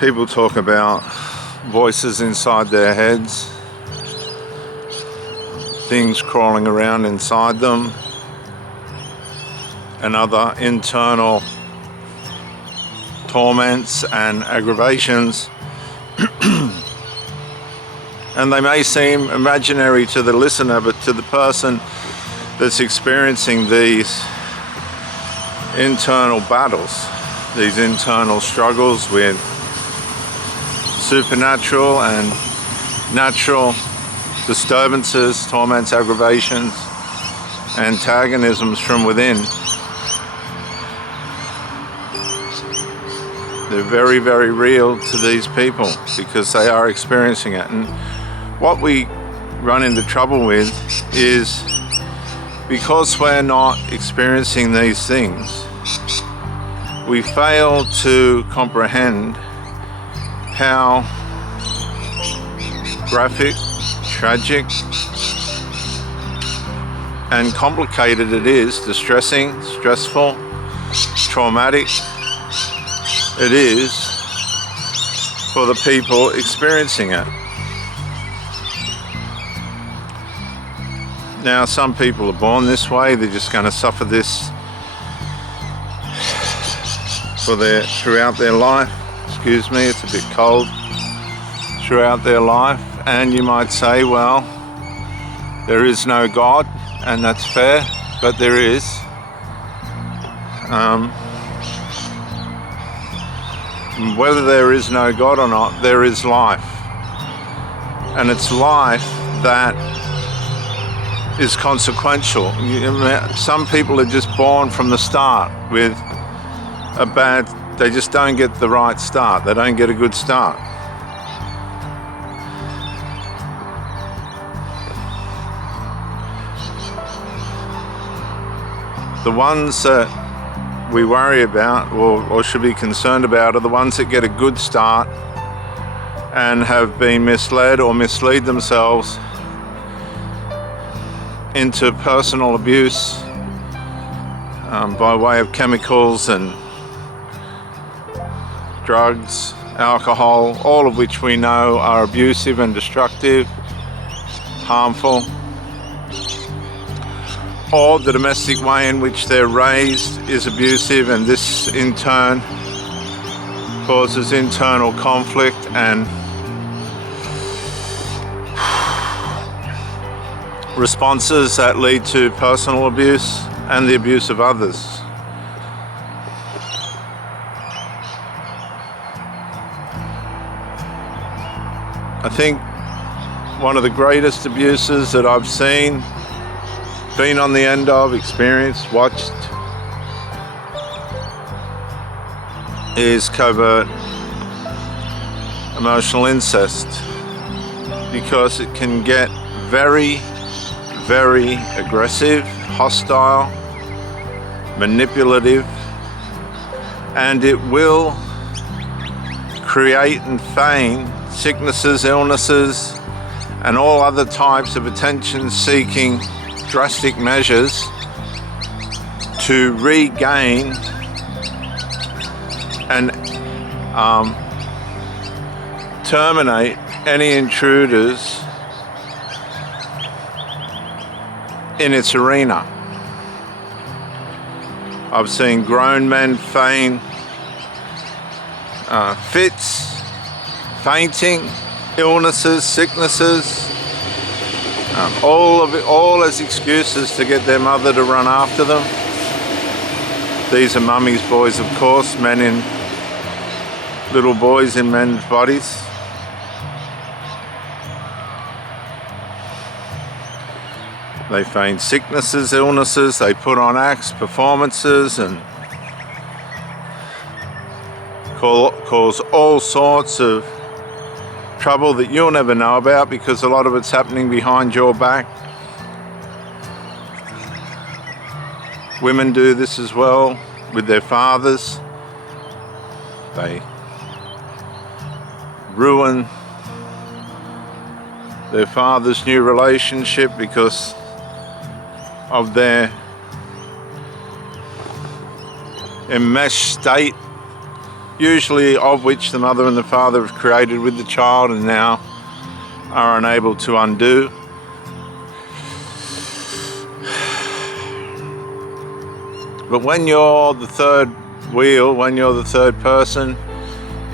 People talk about voices inside their heads, things crawling around inside them, and other internal torments and aggravations. And they may seem imaginary to the listener, but to the person that's experiencing these internal battles, these internal struggles with supernatural and natural disturbances, torments, aggravations, antagonisms from within, they're very, very real to these people because they are experiencing it. And what we run into trouble with is because we're not experiencing these things, we fail to comprehend how graphic, tragic, and complicated it is, distressing, stressful, traumatic it is for the people experiencing it. Now, some people are born this way, they're just going to suffer this throughout their life. Excuse me, it's a bit cold. Throughout their life, and you might say, well, there is no God, and that's fair, but there is. Whether there is no God or not, there is life, and it's life that is consequential. Some people are just born from the start with a bad, they just don't get the right start, they don't get a good start. The ones that we worry about or should be concerned about are the ones that get a good start and have been misled or mislead themselves into personal abuse by way of chemicals and drugs, alcohol, all of which we know are abusive and destructive, harmful. Or the domestic way in which they're raised is abusive, and this in turn causes internal conflict and responses that lead to personal abuse and the abuse of others. I think one of the greatest abuses that I've seen, been on the end of, experienced, watched, is covert emotional incest, because it can get very, very aggressive, hostile, manipulative, and it will create and feign sicknesses, illnesses, and all other types of attention-seeking drastic measures to regain and terminate any intruders in its arena. I've seen grown men feign fits, fainting, illnesses, sicknesses, all as excuses to get their mother to run after them. These are mummies' boys, of course, little boys in men's bodies. They feign sicknesses, illnesses, they put on acts, performances, and cause all sorts of trouble that you'll never know about, because a lot of it's happening behind your back. Women do this as well with their fathers. They ruin their father's new relationship because of their enmeshed state usually of which the mother and the father have created with the child and now are unable to undo. But when you're the third wheel, when you're the third person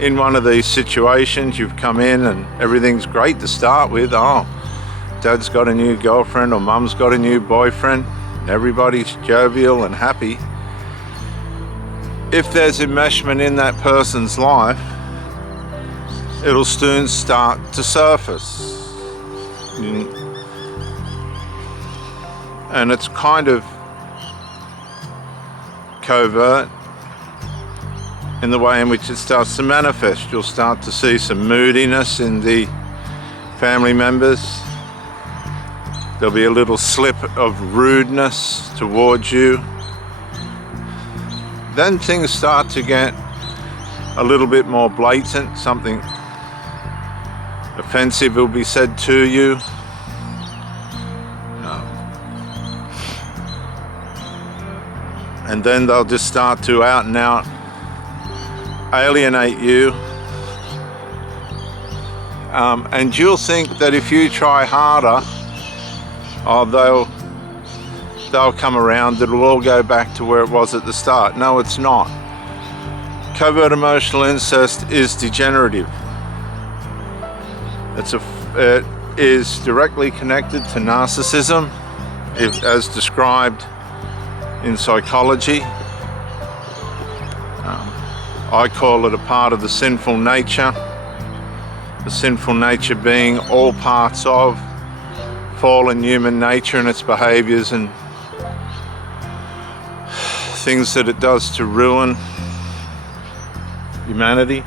in one of these situations, you've come in and everything's great to start with. Oh, dad's got a new girlfriend or mum's got a new boyfriend. Everybody's jovial and happy. If there's enmeshment in that person's life, it'll soon start to surface. And it's kind of covert in the way in which it starts to manifest. You'll start to see some moodiness in the family members. There'll be a little slip of rudeness towards you. Then things start to get a little bit more blatant. Something offensive will be said to you. And then they'll just start to out and out alienate you. And you'll think that if you try harder, they'll come around, it'll all go back to where it was at the start. No, it's not. Covert emotional incest is degenerative. It is directly connected to narcissism, as described in psychology. I call it a part of the sinful nature. The sinful nature being all parts of fallen human nature and its behaviors and things that it does to ruin humanity.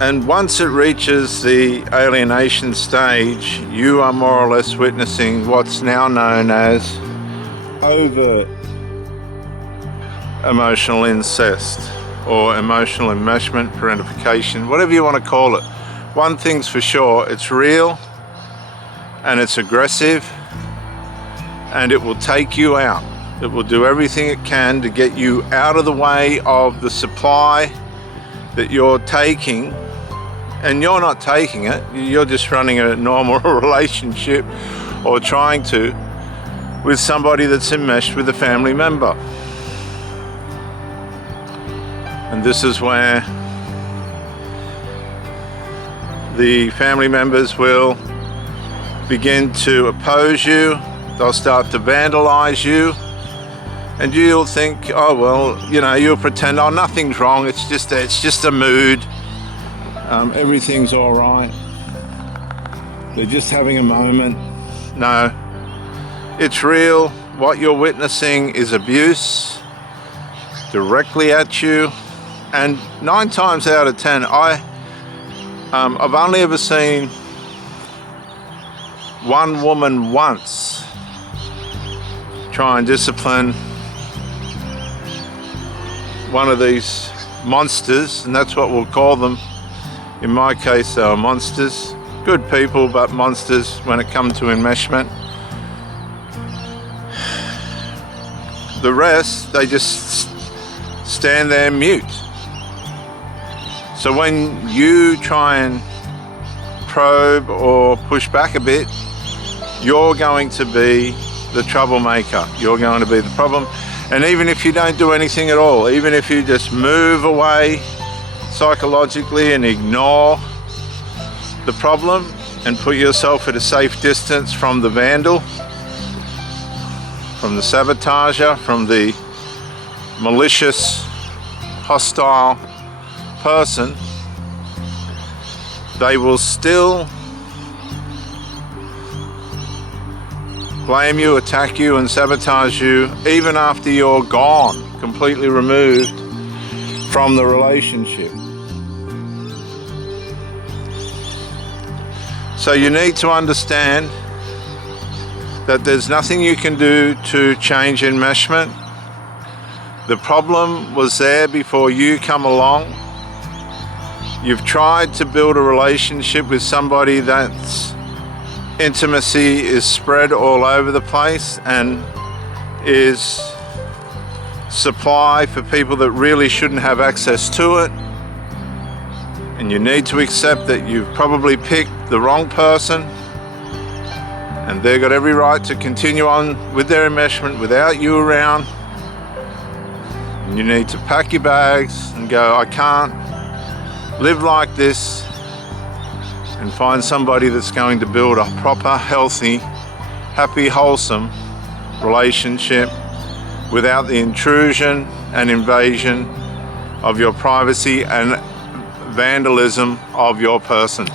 And once it reaches the alienation stage, you are more or less witnessing what's now known as overt emotional incest or emotional enmeshment, parentification, whatever you want to call it. One thing's for sure, it's real and it's aggressive and it will take you out. It will do everything it can to get you out of the way of the supply that you're taking. And you're not taking it, you're just running a normal relationship or trying to with somebody that's enmeshed with a family member. And this is where the family members will begin to oppose you, they'll start to vandalize you, and you'll think, oh well, you'll pretend, oh nothing's wrong, it's just a mood. Everything's all right. They're just having a moment. No, it's real. What you're witnessing is abuse directly at you. And 9 times out of 10, I've only ever seen one woman once try and discipline one of these monsters, and that's what we'll call them. In my case, they are monsters. Good people, but monsters when it comes to enmeshment. The rest, they just stand there mute. So when you try and probe or push back a bit, you're going to be the troublemaker. You're going to be the problem. And even if you don't do anything at all, even if you just move away psychologically and ignore the problem and put yourself at a safe distance from the vandal, from the sabotager, from the malicious, hostile person, they will still blame you, attack you and sabotage you even after you're gone, completely removed from the relationship. So you need to understand that there's nothing you can do to change enmeshment. The problem was there before you come along. You've tried to build a relationship with somebody that's intimacy is spread all over the place and is supply for people that really shouldn't have access to it. And you need to accept that you've probably picked the wrong person, and they've got every right to continue on with their enmeshment without you around. And you need to pack your bags and go, I can't live like this, and find somebody that's going to build a proper, healthy, happy, wholesome relationship without the intrusion and invasion of your privacy and vandalism of your person.